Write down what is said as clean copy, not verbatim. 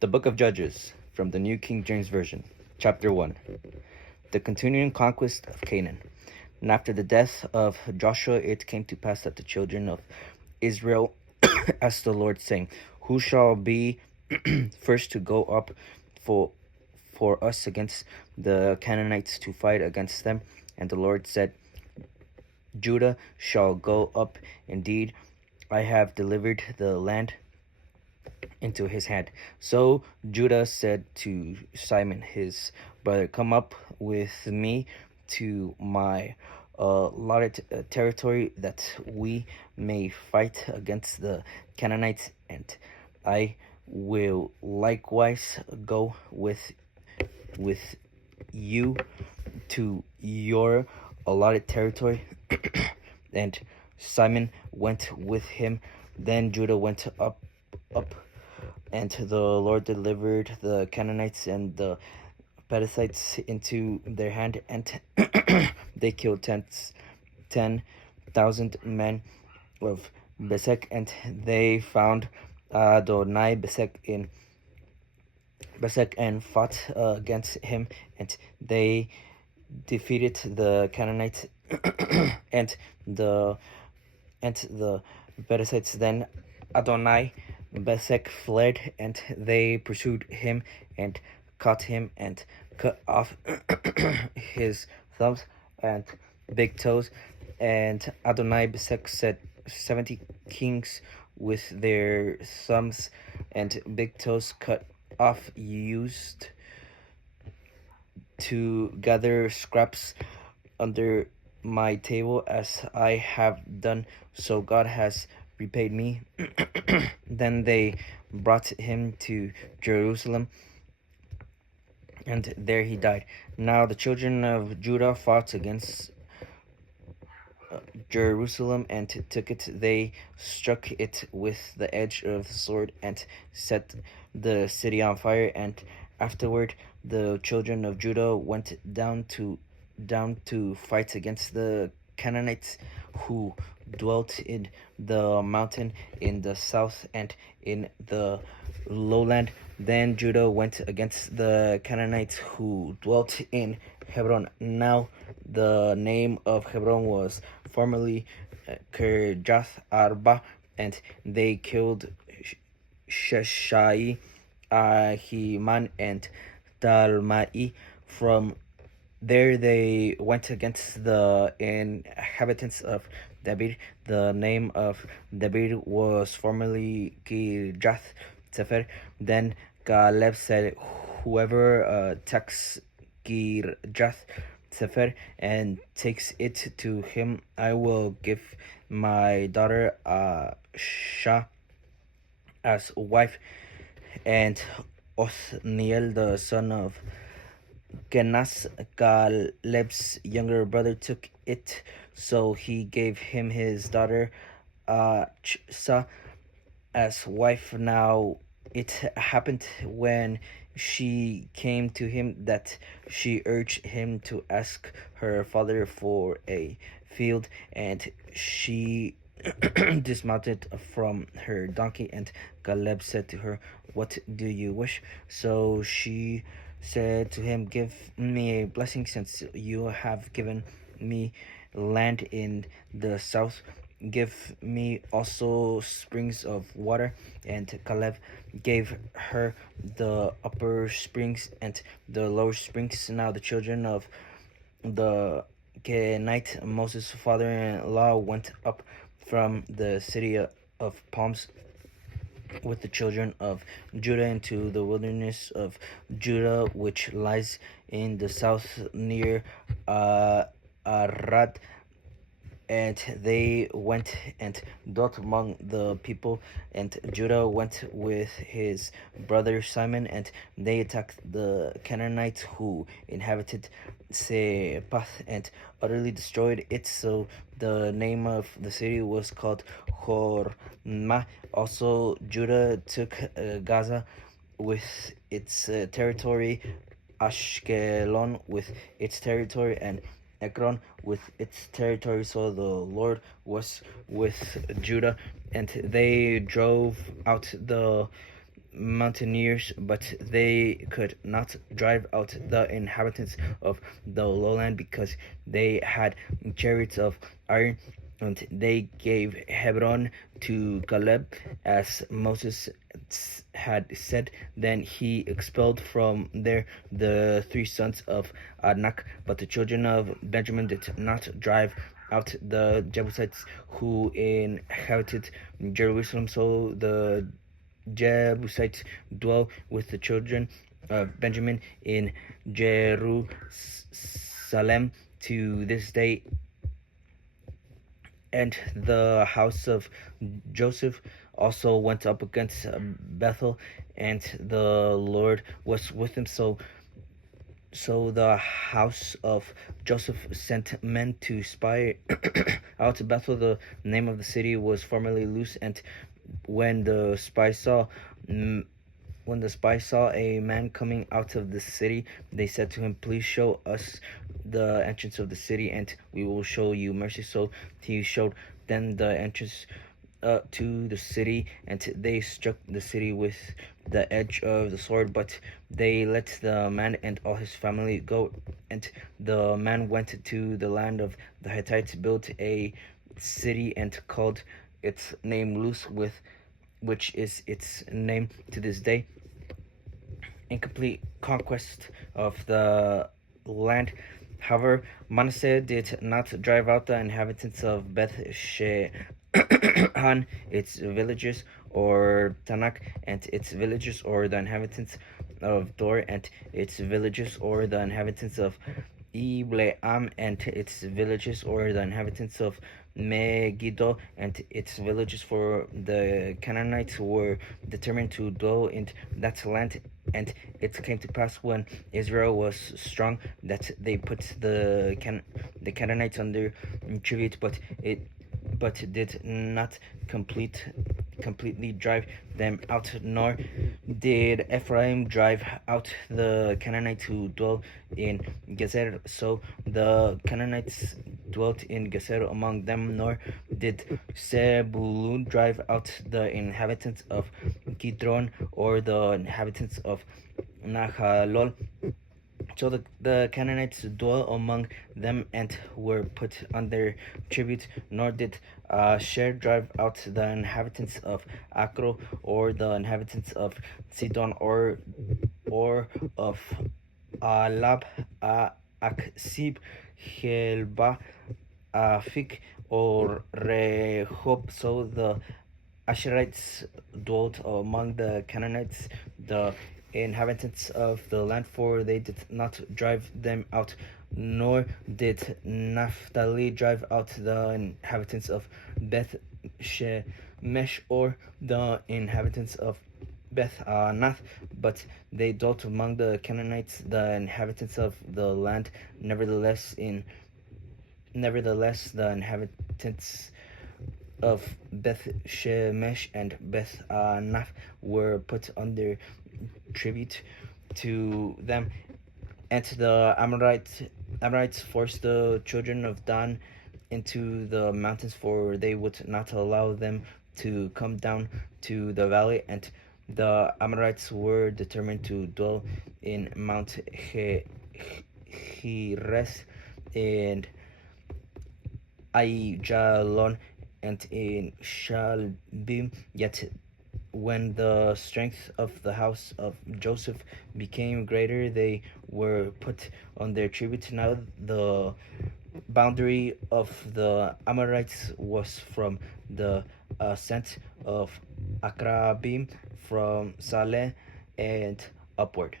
The Book of Judges, from the New King James Version, Chapter 1. The continuing conquest of Canaan. And after the death of Joshua, it came to pass that the children of Israel asked the Lord, saying, Who shall be first to go up for us against the Canaanites to fight against them? And the Lord said, Judah shall go up. Indeed, I have delivered the land into his hand. So Judah said to Simon his brother, Come up with me to my allotted territory, that we may fight against the Canaanites, and I will likewise go with you to your allotted territory. And Simon went with him. Then Judah went up, and the Lord delivered the Canaanites and the Perizzites into their hand, and they killed 10,000 men of Besek, and they found Adonai Besek and fought against him, and they defeated the Canaanites and the Perizzites. Then Adonai Besek fled, and they pursued him and caught him and cut off his thumbs and big toes. And Adonai Besek set 70 kings with their thumbs and big toes cut off, used to gather scraps under my table, as I have done, so God has repaid me. Then they brought him to Jerusalem, and there he died. Now the children of Judah fought against Jerusalem and took it. They struck it with the edge of the sword and set the city on fire. And afterward the children of Judah went down to fight against the Canaanites, who dwelt in the mountain in the south and in the lowland. Then Judah went against the Canaanites who dwelt in Hebron. Now the name of Hebron was formerly Kirjath Arba, and they killed Sheshai, Ahiman, and Talmai. From there they went against the inhabitants of Debir. The name of Debir was formerly Kirjath Sefer. Then Caleb said, Whoever takes Kirjath Sefer and takes it to him, I will give my daughter Shah as wife. And Othniel, the son of Kenaz, Caleb's younger brother, took it, so he gave him his daughter Achsah as wife. Now it happened, when she came to him, that she urged him to ask her father for a field, and she dismounted from her donkey, and Caleb said to her, What do you wish? So she said to him, Give me a blessing, since you have given me land in the south. Give me also springs of water. And Caleb gave her the upper springs and the lower springs. Now the children of the Kenite, Moses' father-in-law, went up from the city of palms with the children of Judah into the wilderness of Judah, which lies in the south near Arad. And they went and dwelt among the people, and Judah went with his brother Simon, and they attacked the Canaanites who inhabited Sephath and utterly destroyed it. So the name of the city was called Hormah. Also Judah took Gaza with its territory, Ashkelon with its territory, and Ekron with its territory. So the Lord was with Judah, and they drove out the mountaineers, but they could not drive out the inhabitants of the lowland because they had chariots of iron. And they gave Hebron to Caleb, as Moses had said. Then he expelled from there the 3 sons of Anak, but the children of Benjamin did not drive out the Jebusites who inhabited Jerusalem. So the Jebusites dwell with the children of Benjamin in Jerusalem to this day. And the house of Joseph also went up against Bethel, and the Lord was with him. So the house of Joseph sent men to spy out Bethel. The name of the city was formerly Luz, and when the spies saw a man coming out of the city, they said to him, "Please show us the entrance of the city, and we will show you mercy." So he showed them the entrance to the city, and they struck the city with the edge of the sword, but they let the man and all his family go. And the man went to the land of the Hittites, built a city, and called its name Luz, which is its name to this day. Incomplete conquest of the land. However, Manasseh did not drive out the inhabitants of Beth Shean, its villages, or Tanakh and its villages, or the inhabitants of Dor and its villages, or the inhabitants of Ibleam and its villages, or the inhabitants of Megiddo and its villages, for the Canaanites were determined to dwell in that land. And it came to pass, when Israel was strong, that they put the Canaanites under tribute, but did not completely drive them out, nor did Ephraim drive out the Canaanites who dwell in Gezer. So the Canaanites dwelt in Gezer among them, nor did Zebulun drive out the inhabitants of Kidron, or the inhabitants of Nahalol. So the Canaanites dwell among them and were put under tribute, nor did Asher drive out the inhabitants of Akro, or the inhabitants of Sidon, or of Alab, Aksib, Helba, Afik, or Rehob. So the Asherites dwelt among the Canaanites, the inhabitants of the land, for they did not drive them out, nor did Naphtali drive out the inhabitants of Beth Shemesh, or the inhabitants of Beth Anath, but they dwelt among the Canaanites, the inhabitants of the land. Nevertheless, the inhabitants of Beth Shemesh and Beth Anath were put under tribute to them. And the Amorites forced the children of Dan into the mountains, for they would not allow them to come down to the valley. And the Amorites were determined to dwell in Mount Heres, and Aijalon, and in Shalbim. Yet when the strength of the house of Joseph became greater, they were put on their tribute. Now the boundary of the Amorites was from the ascent of Akrabim, from Saleh and upward.